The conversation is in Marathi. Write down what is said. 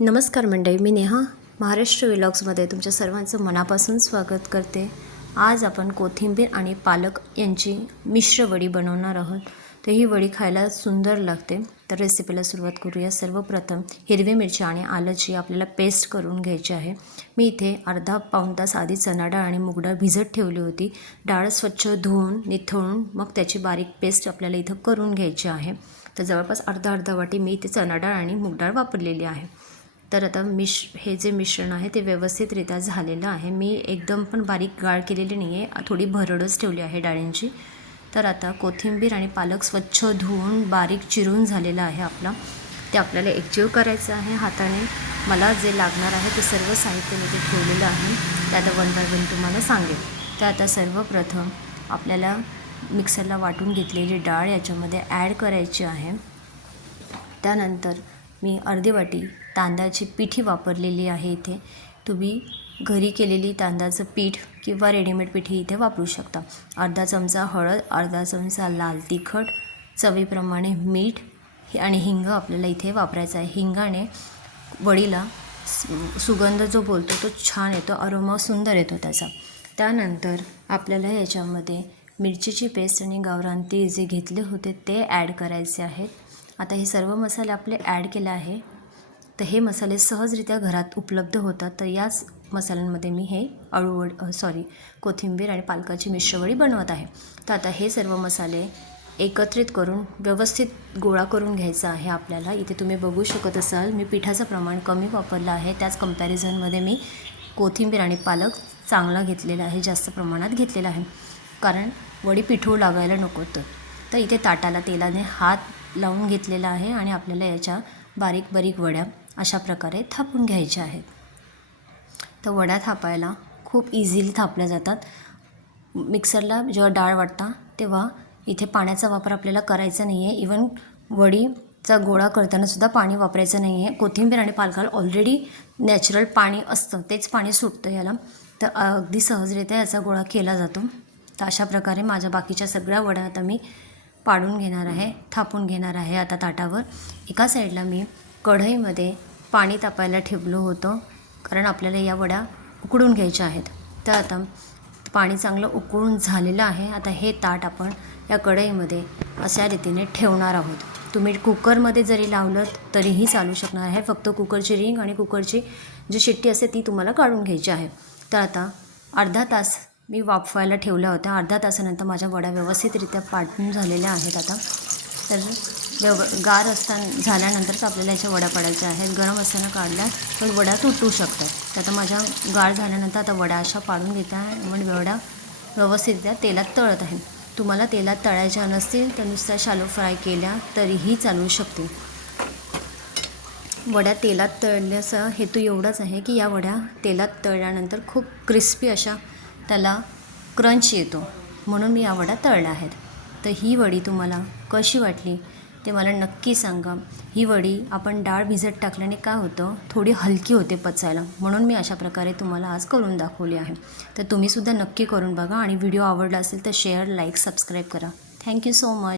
नमस्कार मंडळी मी नेहा. महाराष्ट्र विलॉग्समध्ये तुमच्या सर्वांचं मनापासून स्वागत करते. आज आपण कोथिंबीर आणि पालक यांची मिश्र वडी बनवणार आहोत. तर ही वडी खायला सुंदर लागते. तर रेसिपीला सुरुवात करूया. सर्वप्रथम हिरवी मिरची आणि आलंची आपल्याला पेस्ट करून घ्यायची आहे. मी इथे अर्धा पाऊण तास आधी चणा डाळ आणि मूग डाळ भिजत ठेवली होती. डाळ स्वच्छ धुवून निथळून मग त्याची बारीक पेस्ट आपल्याला इथं करून घ्यायची आहे. तर जवळपास अर्धा अर्धा वाटी मी इथे चणा डाळ आणि मूग डाळ वापरलेली आहे. तर आता मिश हे जे मिश्रण आहे ते व्यवस्थितरित्या झालेलं आहे. मी एकदम पण बारीक गाळ केलेली नाही आहे थोडी भरडच ठेवली आहे डाळींची. तर आता कोथिंबीर आणि पालक स्वच्छ धुवून बारीक चिरून झालेला आहे आपला. ते आपल्याला एकजीव करायचं आहे हाताने. मला जे लागणार आहे ते सर्व साहित्य मी ते ठेवलेलं आहे. ते आता वन बाय वन तुम्हाला सांगेल. तर आता सर्वप्रथम आपल्याला मिक्सरला वाटून घेतलेली डाळ याच्यामध्ये ॲड करायची आहे. त्यानंतर मी अर्धी वाटी तांदळाची पिठी वापरलेली आहे इथे. तुम्ही घरी केलेली तांदळाचं पीठ किंवा रेडीमेड पिठी इथे वापरू शकता. अर्धा चमचा हळद अर्धा चमचा लाल तिखट चवीप्रमाणे मीठ हे- आणि हिंग आपल्याला इथे वापरायचं आहे. हिंगाने वडीला सु- सुगंध जो बोलतो तो छान येतो अरोमा सुंदर येतो त्याचा. त्यानंतर आपल्याला याच्यामध्ये मिरचीची पेस्ट आणि गावरान तीळ जे घेतले होते ते ॲड करायचे आहेत. आता हे सर्व मसाले आपले ॲड केले आहे. तर हे मसाले सहजरित्या घरात उपलब्ध होतात. तर याच मसाल्यांमध्ये मी हे अळूवड सॉरी कोथिंबीर आणि पालकाची मिश्रवडी बनवत आहे. तर आता हे सर्व मसाले एकत्रित करून व्यवस्थित गोळा करून घ्यायचा आहे आपल्याला. इथे तुम्ही बघू शकत असाल मी पिठाचं प्रमाण कमी वापरलं आहे. त्याच कम्पॅरिझनमध्ये मी कोथिंबीर आणि पालक चांगला घेतलेला आहे जास्त प्रमाणात घेतलेला आहे. कारण वडी पिठू लागायला नको तर. तर इथे ताटाला तेलाने हात लावून घेतलेला आहे आणि आपल्याला याच्या बारीक बारीक वड्या अशा प्रकारे थापून घ्यायच्या आहेत. तर वड्या थापायला खूप इझिली थापल्या जातात. मिक्सरला जेव्हा डाळ वाटता तेव्हा इथे पाण्याचा वापर आपल्याला करायचा नाही आहे इवन वडीचा गोळा करतानासुद्धा पाणी वापरायचं नाही आहे कोथिंबीर आणि पालकाला ऑलरेडी नॅचरल पाणी असतं तेच पाणी सुटतं याला. तर अगदी सहजरित्या याचा गोळा केला जातो. तर अशा प्रकारे माझ्या बाकीच्या सगळ्या वड्या आता मी पाडून घेणार आहे थापून घेणार आहे आता ताटावर. एका साईडला मी कढईमध्ये पाणी तापायला ठेवलं होतं कारण आपल्याला या वड्या उकडून घ्यायच्या आहेत. तर आता पाणी चांगलं उकळून झालेलं आहे. आता हे ताट आपण या कढईमध्ये अशा रीतीने ठेवणार आहोत. तुम्ही कुकरमध्ये जरी लावलं तरीही चालू शकणार आहे. फक्त कुकरची रिंग आणि कुकरची जी शिट्टी असते ती तुम्हाला काढून घ्यायची आहे. तर आता अर्धा तास मी वाफवायला ठेवल्या होत्या. अर्धा तासानंतर माझ्या वड्या व्यवस्थितरित्या पाटून झालेल्या आहेत. आता तर व्यव गार असताना झाल्यानंतरच आपल्याला याच्या वड्या पडायच्या आहेत. गरम असताना काढल्या पण वड्या तुटू शकतात. तर आता माझ्या गार झाल्यानंतर आता वड्या अशा पाडून घेत आहे म्हणजे वड्या व्यवस्थितरित्या तेलात तळत आहे. तुम्हाला तेलात तळायच्या नसतील तर नुसत्या शालो फ्राय केल्या तरीही चालू शकतील वड्या तेलात तळण्याचा हेतू एवढाच आहे की या वड्या तेलात तळल्यानंतर खूप क्रिस्पी अशा त्याला क्रंच येतो. म्हणून मी या वड्या तळल्या आहेत. तर ही वडी तुम्हाला कशी वाटली ते मला नक्की सांगा. ही वडी आपण डाळ भिजत टाकल्याने काय होतं? थोडी हलकी होते पचायला. म्हणून मी अशा प्रकारे तुम्हाला आज करून दाखवली आहे. तर तुम्हीसुद्धा नक्की करून बघा आणि व्हिडिओ आवडला असेल तर शेअर लाईक सबस्क्राईब करा. Thank you so much